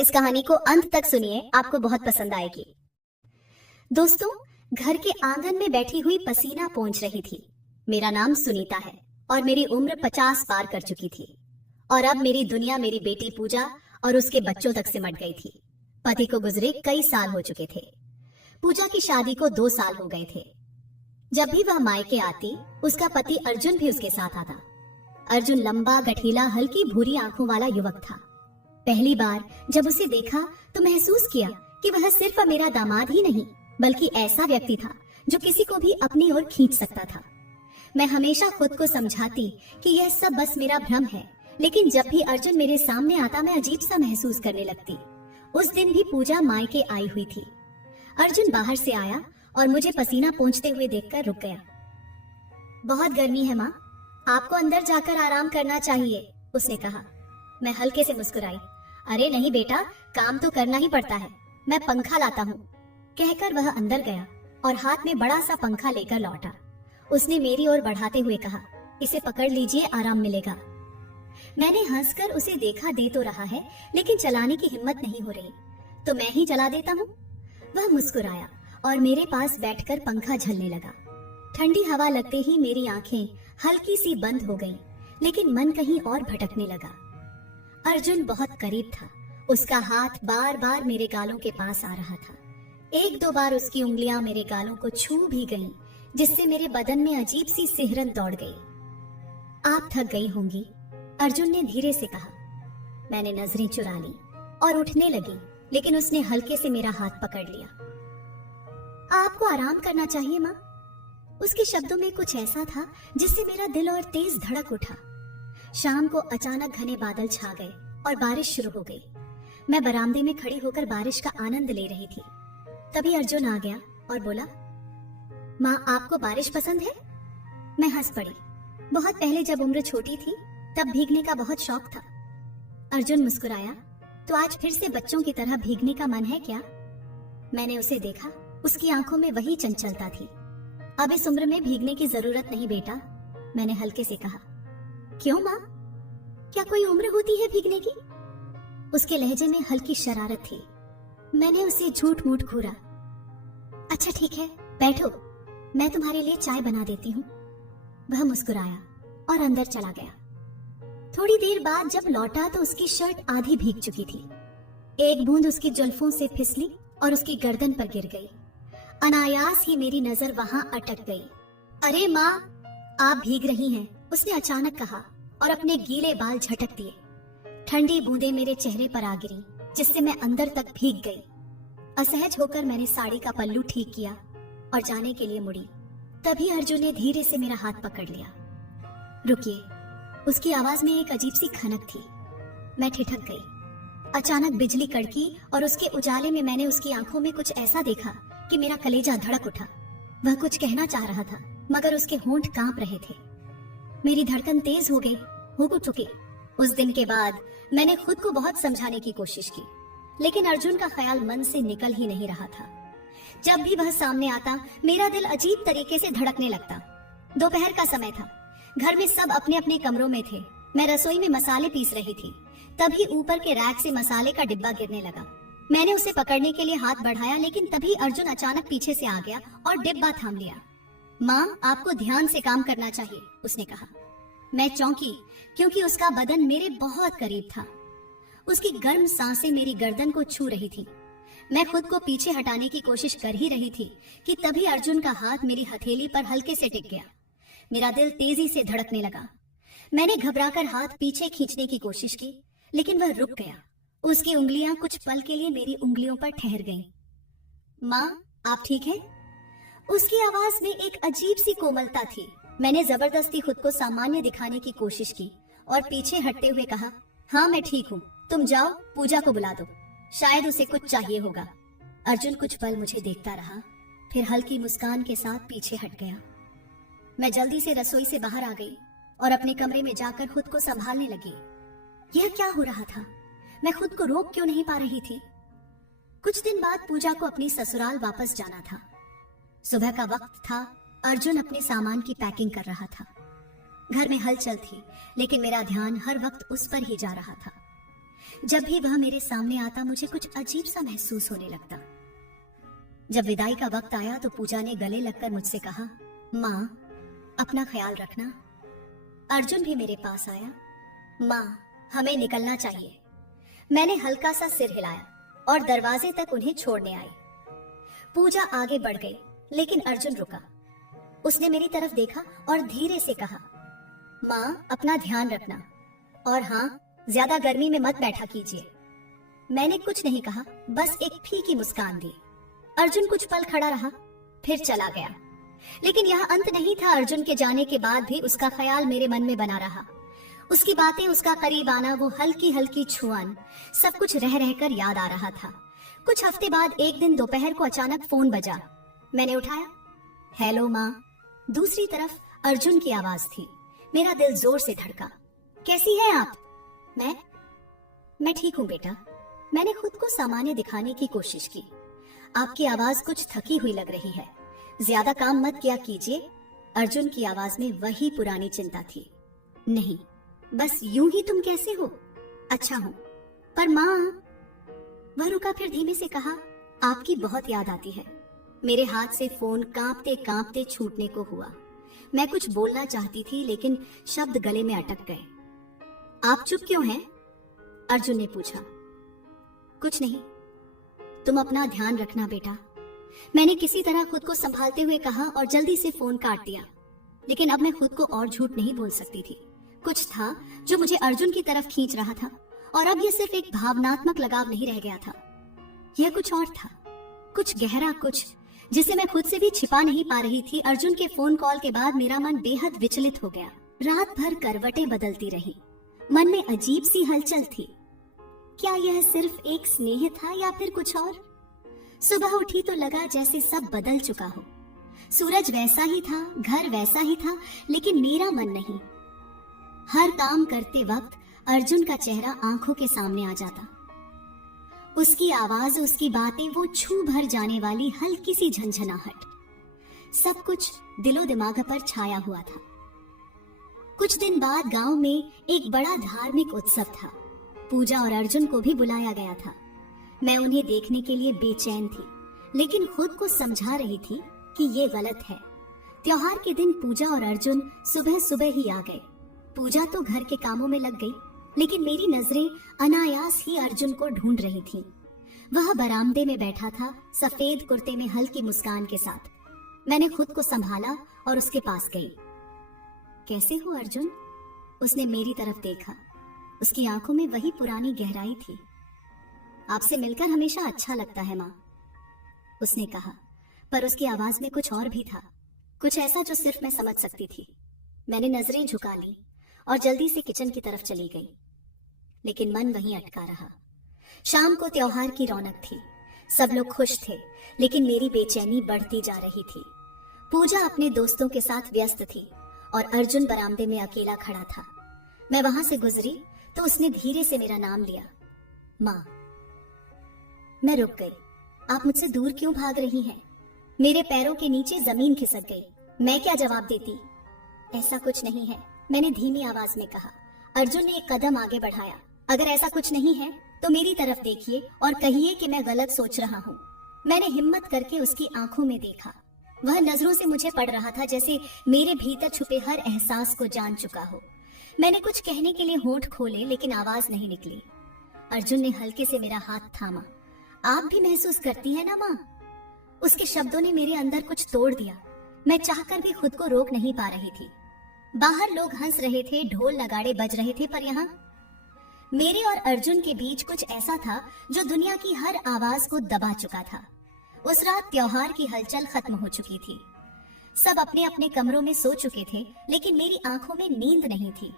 इस कहानी को अंत तक सुनिए, आपको बहुत पसंद आएगी। दोस्तों, घर के आंगन में बैठी हुई पसीना पोंछ रही थी। मेरा नाम सुनीता है और मेरी उम्र 50 पार कर चुकी थी और अब मेरी दुनिया मेरी बेटी पूजा और उसके बच्चों तक सिमट गई थी। पति को गुजरे कई साल हो चुके थे। पूजा की शादी को 2 साल हो गए थे। जब भी वह मायके आती, उसका पति अर्जुन भी उसके साथ आता। अर्जुन लंबा, गठीला, हल्की भूरी आंखों वाला युवक था। पहली बार जब उसे देखा तो महसूस किया कि वह सिर्फ मेरा दामाद ही नहीं, बल्कि ऐसा व्यक्ति था जो किसी को भी अपनी ओर खींच सकता था। मैं हमेशा खुद को समझाती कि यह सब बस मेरा भ्रम है, लेकिन जब भी अर्जुन मेरे सामने आता मैं अजीब सा महसूस करने लगती। उस दिन भी पूजा मायके आई हुई थी। अर्जुन बाहर से आया और मुझे पसीना पोंछते हुए देखकर रुक गया। बहुत गर्मी है माँ, आपको अंदर जाकर आराम करना चाहिए, उसने कहा। मैं हल्के से मुस्कुराई। अरे नहीं बेटा, काम तो करना ही पड़ता है, मैं पंखा लाता हूँ, कहकर वह अंदर गया और हाथ में बड़ा सा पंखा लेकर लौटा। उसने मेरी ओर बढ़ाते हुए कहा, इसे पकड़ लीजिए, आराम मिलेगा। मैंने हंसकर उसे देखा, दे तो रहा है लेकिन चलाने की हिम्मत नहीं हो रही, तो मैं ही चला देता हूँ। वह मुस्कुराया और मेरे पास बैठकर पंखा झलने लगा। ठंडी हवा लगते ही मेरी आंखें हल्की सी बंद हो गईं, लेकिन मन कहीं और भटकने लगा। अर्जुन बहुत करीब था। उसका हाथ बार बार मेरे गालों के पास आ रहा था। 1-2 बार उसकी उंगलियां मेरे गालों को छू भी गईं, जिससे मेरे बदन में अजीब सी सिहरन दौड़ गई। आप थक गई होंगी, अर्जुन ने धीरे से कहा। मैंने नजरें चुरा ली और उठने लगी, लेकिन उसने हल्के से मेरा हाथ पकड़ लिया। आपको आराम करना चाहिए माँ। उसके शब्दों में कुछ ऐसा था जिससे मेरा दिल और तेज धड़क उठा। शाम को अचानक घने बादल छा गए और बारिश शुरू हो गई। मैं बरामदे में खड़ी होकर बारिश का आनंद ले रही थी। तभी अर्जुन आ गया और बोला, माँ आपको बारिश पसंद है? मैं हंस पड़ी। बहुत पहले जब उम्र छोटी थी तब भीगने का बहुत शौक था। अर्जुन मुस्कुराया, तो आज फिर से बच्चों की तरह भीगने का मन है क्या? मैंने उसे देखा, उसकी आंखों में वही चंचलता थी। अब इस उम्र में भीगने की जरूरत नहीं बेटा, मैंने हल्के से कहा। क्यों माँ, क्या कोई उम्र होती है भीगने की? उसके लहजे में हल्की शरारत थी। मैंने उसे झूठ मूठ घूरा। अच्छा ठीक है, बैठो, मैं तुम्हारे लिए चाय बना देती हूँ। वह मुस्कुराया और अंदर चला गया। थोड़ी देर बाद जब लौटा तो उसकी शर्ट आधी भीग चुकी थी। एक बूंद उसकी जुल्फों से फिसली और उसकी गर्दन पर गिर गई। अनायास ही मेरी नजर वहां अटक गई। अरे माँ, आप भीग रही हैं, उसने अचानक कहा और अपने गीले बाल झटक दिए। ठंडी बूंदें मेरे चेहरे पर आ गिरी, जिससे मैं अंदर तक भीग गई। असहज होकर मैंने साड़ी का पल्लू ठीक किया और जाने के लिए मुड़ी। तभी अर्जुन ने धीरे से मेरा हाथ पकड़ लिया। रुकिए, उसकी आवाज में एक अजीब सी खनक थी। मैं ठिठक गई। अचानक बिजली कड़की और उसके उजाले में मैंने उसकी आंखों में कुछ ऐसा देखा कि मेरा कलेजा धड़क उठा। वह कुछ कहना चाह रहा था, मगर उसके होंठ कांप रहे थे। मेरी धड़कन तेज हो चुकी। उस दिन के बाद मैंने खुद को बहुत समझाने की कोशिश की, लेकिन अर्जुन का ख्याल मन से निकल ही नहीं रहा था। जब भी वह सामने आता, मेरा दिल अजीब तरीके से धड़कने लगता। दोपहर का समय था। घर में सब अपने अपने कमरों में थे। मैं रसोई में मसाले पीस रही थी। तभी ऊपर के रैक से मसाले का डिब्बा गिरने लगा। मैंने उसे पकड़ने के लिए हाथ बढ़ाया, लेकिन तभी अर्जुन अचानक पीछे से आ गया और डिब्बा थाम लिया। माँ, आपको ध्यान से काम करना चाहिए, उसने कहा। मैं चौंकी, क्योंकि उसका बदन मेरे बहुत करीब था। उसकी गर्म सांसें मेरी गर्दन को छू रही थी। मैं खुद को पीछे हटाने की कोशिश कर ही रही थी कि तभी अर्जुन का हाथ मेरी हथेली पर हल्के से टिक गया। मेरा दिल तेजी से धड़कने लगा। मैंने घबराकर हाथ पीछे खींचने की कोशिश की, लेकिन वह रुक गया। उसकी उंगलियां कुछ पल के लिए मेरी उंगलियों पर ठहर गईं। माँ, आप ठीक हैं? उसकी आवाज में एक अजीब सी कोमलता थी। मैंने जबरदस्ती खुद को सामान्य दिखाने की कोशिश की और पीछे हटते हुए कहा, हाँ मैं ठीक हूँ, तुम जाओ, पूजा को बुला दो, शायद उसे कुछ चाहिए होगा। अर्जुन कुछ पल मुझे देखता रहा, फिर हल्की मुस्कान के साथ पीछे हट गया। मैं जल्दी से रसोई से बाहर आ गई और अपने कमरे में जाकर खुद को संभालने लगी। यह क्या हो रहा था? मैं खुद को रोक क्यों नहीं पा रही थी? कुछ दिन बाद पूजा को अपनी ससुराल वापस जाना था। सुबह का वक्त था। अर्जुन अपने सामान की पैकिंग कर रहा था। घर में हलचल थी, लेकिन मेरा ध्यान हर वक्त उस पर ही जा रहा था। जब भी वह मेरे सामने आता मुझे कुछ अजीब सा महसूस होने लगता। जब विदाई का वक्त आया तो पूजा ने गले लगकर मुझसे कहा, माँ अपना ख्याल रखना। अर्जुन भी मेरे पास आया। माँ हमें निकलना चाहिए। मैंने हल्का सा सिर हिलाया और दरवाजे तक उन्हें छोड़ने आई। पूजा आगे बढ़ गई लेकिन अर्जुन रुका। उसने मेरी तरफ देखा और धीरे से कहा, माँ अपना ध्यान रखना और हाँ, ज्यादा गर्मी में मत बैठा कीजिए। मैंने कुछ नहीं कहा, बस एक फीकी मुस्कान दी। अर्जुन कुछ पल खड़ा रहा, फिर चला गया। लेकिन यह अंत नहीं था। अर्जुन के जाने के बाद भी उसका ख्याल मेरे मन में बना रहा। उसकी बातें, उसका करीब आना, वो हल्की हल्की छुआन, सब कुछ रह रहकर याद आ रहा था। कुछ हफ्ते बाद एक दिन दोपहर को अचानक फोन बजा। मैंने उठाया। हेलो माँ। दूसरी तरफ अर्जुन की आवाज थी। मेरा दिल जोर से धड़का। कैसी हैं आप? मैं ठीक हूँ बेटा। मैंने खुद को सामान्य दिखाने की कोशिश की। आपकी आवाज कुछ थकी हुई लग रही है, ज्यादा काम मत किया कीजिए। अर्जुन की आवाज में वही पुरानी चिंता थी। नहीं, बस यूं ही। तुम कैसे हो? अच्छा हूं, पर माँ। वह रुका, फिर धीमे से कहा, आपकी बहुत याद आती है। मेरे हाथ से फोन कांपते कांपते छूटने को हुआ। मैं कुछ बोलना चाहती थी लेकिन शब्द गले में अटक गए। आप चुप क्यों हैं? अर्जुन ने पूछा। कुछ नहीं, तुम अपना ध्यान रखना बेटा। मैंने किसी तरह खुद को संभालते हुए कहा और जल्दी से फोन काट दिया। लेकिन अब मैं खुद को और झूठ नहीं बोल सकती थी। कुछ था जो मुझे अर्जुन की तरफ खींच रहा था और अब यह सिर्फ एक भावनात्मक लगाव नहीं रह गया था। यह कुछ और था, कुछ गहरा, कुछ जिसे मैं खुद से भी छिपा नहीं पा रही थी। अर्जुन के फोन कॉल के बाद मेरा मन बेहद विचलित हो गया। रात भर करवटें बदलती रही। मन में अजीब सी हलचल थी। क्या यह सिर्फ एक स्नेह था या फिर कुछ और? सुबह उठी तो लगा जैसे सब बदल चुका हो। सूरज वैसा ही था, घर वैसा ही था, लेकिन मेरा मन नहीं। हर काम करते वक्त अर्जुन का चेहरा आंखों के सामने आ जाता। उसकी आवाज, उसकी बातें, वो छू भर जाने वाली हल्की सी झंझनाहट, सब कुछ दिलो दिमाग पर छाया हुआ था। कुछ दिन बाद गांव में एक बड़ा धार्मिक उत्सव था। पूजा और अर्जुन को भी बुलाया गया था। मैं उन्हें देखने के लिए बेचैन थी, लेकिन खुद को समझा रही थी कि ये गलत है। त्योहार के दिन पूजा और अर्जुन सुबह सुबह ही आ गए। पूजा तो घर के कामों में लग गई, लेकिन मेरी नजरें अनायास ही अर्जुन को ढूंढ रही थीं। वह बरामदे में बैठा था, सफेद कुर्ते में हल्की मुस्कान के साथ। मैंने खुद को संभाला और उसके पास गई। कैसे हो अर्जुन? उसने मेरी तरफ देखा। उसकी आंखों में वही पुरानी गहराई थी। आपसे मिलकर हमेशा अच्छा लगता है माँ, उसने कहा, पर उसकी आवाज में कुछ और भी था, कुछ ऐसा जो सिर्फ मैं समझ सकती थी। मैंने नजरें झुका ली और जल्दी से किचन की तरफ चली गई, लेकिन मन वहीं अटका रहा। शाम को त्योहार की रौनक थी, सब लोग खुश थे, लेकिन मेरी बेचैनी बढ़ती जा रही थी। पूजा अपने दोस्तों के साथ व्यस्त थी और अर्जुन बरामदे में अकेला खड़ा था। मैं वहां से गुजरी तो उसने धीरे से मेरा नाम लिया, माँ। मैं रुक गई। आप मुझसे दूर क्यों भाग रही हैं? मेरे पैरों के नीचे जमीन खिसक गई। मैं क्या जवाब देती? ऐसा कुछ नहीं है, मैंने धीमी आवाज में कहा। अर्जुन ने एक कदम आगे बढ़ाया। अगर ऐसा कुछ नहीं है तो मेरी तरफ देखिए और कहिए कि मैं गलत सोच रहा हूँ। मैंने हिम्मत करके उसकी आंखों में देखा। वह नजरों से मुझे पढ़ रहा था, जैसे मेरे भीतर छुपे हर एहसास को जान चुका हो। मैंने कुछ कहने के लिए होंठ खोले, लेकिन आवाज नहीं निकली। अर्जुन ने हल्के से मेरा हाथ थामा। आप भी महसूस करती है ना माँ? उसके शब्दों ने मेरे अंदर कुछ तोड़ दिया। मैं चाहकर भी खुद को रोक नहीं पा रही थी। बाहर लोग हंस रहे थे, ढोल नगाड़े बज रहे थे, पर यहाँ मेरे और अर्जुन के बीच कुछ ऐसा था जो दुनिया की हर आवाज को दबा चुका था। उस रात त्योहार की हलचल खत्म हो चुकी थी। सब अपने अपने कमरों में सो चुके थे, लेकिन मेरी आंखों में नींद नहीं थी।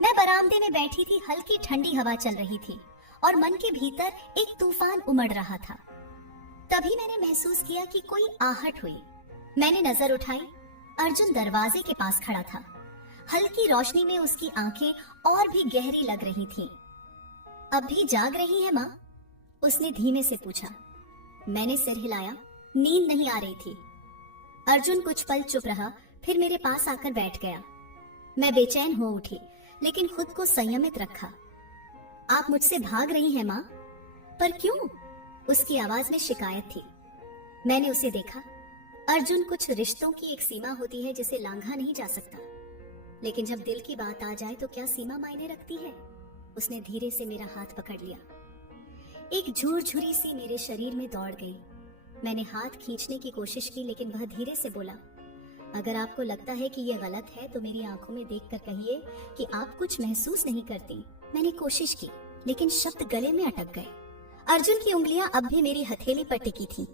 मैं बरामदे में बैठी थी, हल्की ठंडी हवा चल रही थी और मन के भीतर एक तूफान उमड़ रहा था। तभी मैंने महसूस किया कि कोई आहट हुई। मैंने नजर उठाई। अर्जुन दरवाजे के पास खड़ा था। हल्की रोशनी में उसकी आंखें और भी गहरी लग रही थीं। अब भी जाग रही है माँ? उसने धीमे से पूछा। मैंने सिर हिलाया। नींद नहीं आ रही थी। अर्जुन कुछ पल चुप रहा, फिर मेरे पास आकर बैठ गया। मैं बेचैन हो उठी, लेकिन खुद को संयमित रखा। आप मुझसे भाग रही हैं माँ? पर क्यों? उसकी आवाज में शिकायत थी। मैंने उसे देखा। अर्जुन, कुछ रिश्तों की एक सीमा होती है जिसे लांघा नहीं जा सकता, लेकिन जब दिल की बात आ जाए तो क्या सीमा मायने रखती है? उसने धीरे से मेरा हाथ पकड़ लिया। एक झुरझुरी सी मेरे शरीर में दौड़ गई। मैंने हाथ खींचने की कोशिश की, लेकिन वह धीरे से बोला, अगर आपको लगता है कि यह गलत है तो मेरी आंखों में देखकर कहिए कि आप कुछ महसूस नहीं करती। मैंने कोशिश की, लेकिन शब्द गले में अटक गए। अर्जुन की उंगलियां अब भी मेरी हथेली पर टिकी थी।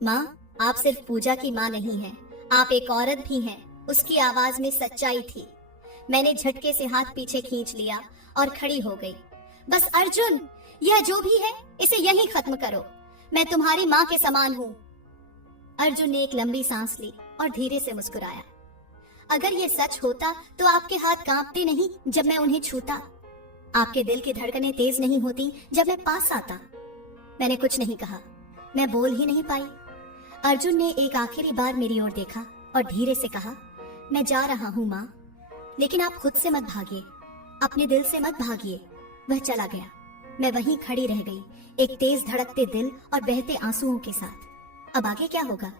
माँ, आप सिर्फ पूजा की माँ नहीं हैं, आप एक औरत भी हैं। उसकी आवाज में सच्चाई थी। मैंने झटके से हाथ पीछे खींच लिया और खड़ी हो गई। बस अर्जुन, यह जो भी है इसे यहीं खत्म करो। मैं तुम्हारी माँ के समान हूँ। अर्जुन ने एक लंबी सांस ली और धीरे से मुस्कुराया। अगर यह सच होता तो आपके हाथ कांपते नहीं जब मैं उन्हें छूता? आपके दिल की धड़कनें तेज नहीं होती जब मैं पास आता? मैंने कुछ नहीं कहा, मैं बोल ही नहीं पाई। अर्जुन ने एक आखिरी बार मेरी ओर देखा और धीरे से कहा, मैं जा रहा हूँ माँ, लेकिन आप खुद से मत भागिए, अपने दिल से मत भागिए। वह चला गया। मैं वहीं खड़ी रह गई, एक तेज धड़कते दिल और बहते आंसुओं के साथ। अब आगे क्या होगा?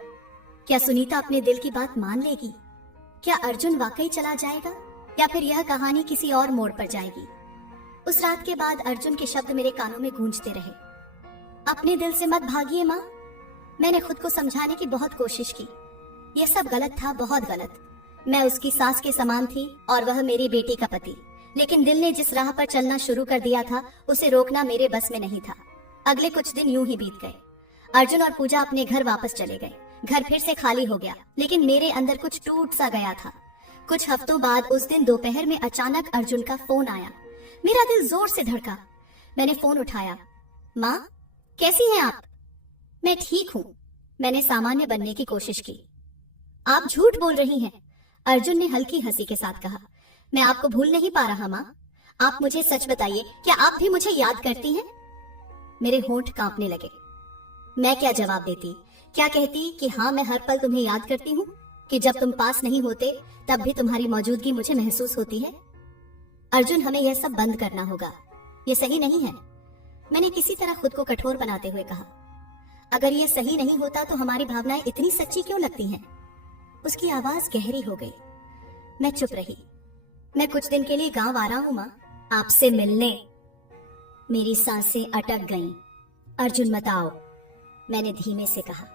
क्या सुनीता अपने दिल की बात मान लेगी? क्या अर्जुन वाकई चला जाएगा, या फिर यह कहानी किसी और मोड़ पर जाएगी? उस रात के बाद अर्जुन के शब्द मेरे कानों में गूंजते रहे। अपने दिल से मत भागिए माँ। मैंने खुद को समझाने की बहुत कोशिश की। यह सब गलत था, बहुत गलत। मैं उसकी सास के समान थी और वह मेरी बेटी का पति, लेकिन दिल ने जिस राह पर चलना शुरू कर दिया था उसे रोकना मेरे बस में नहीं था। अगले कुछ दिन यूं ही बीत गए। अर्जुन और पूजा अपने घर वापस चले गए। घर फिर से खाली हो गया, लेकिन मेरे अंदर कुछ टूट सा गया था। कुछ हफ्तों बाद उस दिन दोपहर में अचानक अर्जुन का फोन आया। मेरा दिल जोर से धड़का। मैंने फोन उठाया। माँ, कैसी हैं आप? मैं ठीक हूँ। मैंने सामान्य बनने की कोशिश की। आप झूठ बोल रही हैं, अर्जुन ने हल्की हंसी के साथ कहा। मैं आपको भूल नहीं पा रहा माँ। आप मुझे सच बताइए, क्या आप भी मुझे याद करती हैं? मेरे होंठ कांपने लगे। मैं क्या जवाब देती? क्या कहती कि हाँ, मैं हर पल तुम्हें याद करती हूँ, कि जब तुम पास नहीं होते तब भी तुम्हारी मौजूदगी मुझे महसूस होती है? अर्जुन, हमें यह सब बंद करना होगा। ये सही नहीं है। मैंने किसी तरह खुद को कठोर बनाते हुए कहा। अगर ये सही नहीं होता तो हमारी भावनाएं इतनी सच्ची क्यों लगती हैं? उसकी आवाज गहरी हो गई। मैं चुप रही। मैं कुछ दिन के लिए गांव आ रहा हूँ माँ, आपसे मिलने। मेरी सांसें अटक गईं। अर्जुन, मत आओ, मैंने धीमे से कहा।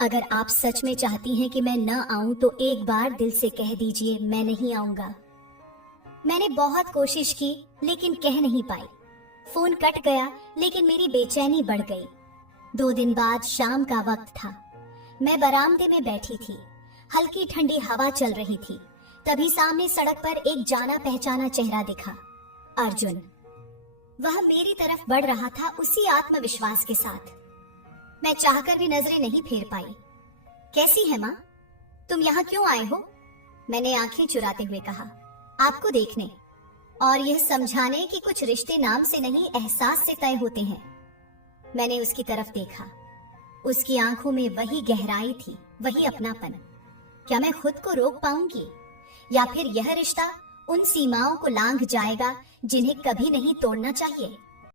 अगर आप सच में चाहती हैं कि मैं न आऊं तो एक बार दिल से कह दीजिए, मैं नहीं आऊंगा। मैंने बहुत कोशिश की, लेकिन कह नहीं पाई। फोन कट गया, लेकिन मेरी बेचैनी बढ़ गई। 2 दिन बाद शाम का वक्त था। मैं बरामदे में बैठी थी। हल्की ठंडी हवा चल रही थी। तभी सामने सड़क पर एक जाना पहचाना चेहरा दिखा। अर्जुन। वह मेरी तरफ बढ़ रहा था, उसी आत्मविश्वास के साथ। मैं चाहकर भी नजरें नहीं फेर पाई। कैसी है माँ? तुम यहाँ क्यों आए हो? मैंने आंखें चुराते हुए कहा। आपको देखने, और यह समझाने कि कुछ रिश्ते नाम से नहीं, एहसास से तय होते हैं। मैंने उसकी तरफ देखा। उसकी आंखों में वही गहराई थी, वही अपनापन। क्या मैं खुद को रोक पाऊंगी, या फिर यह रिश्ता उन सीमाओं को लांघ जाएगा जिन्हें कभी नहीं तोड़ना चाहिए?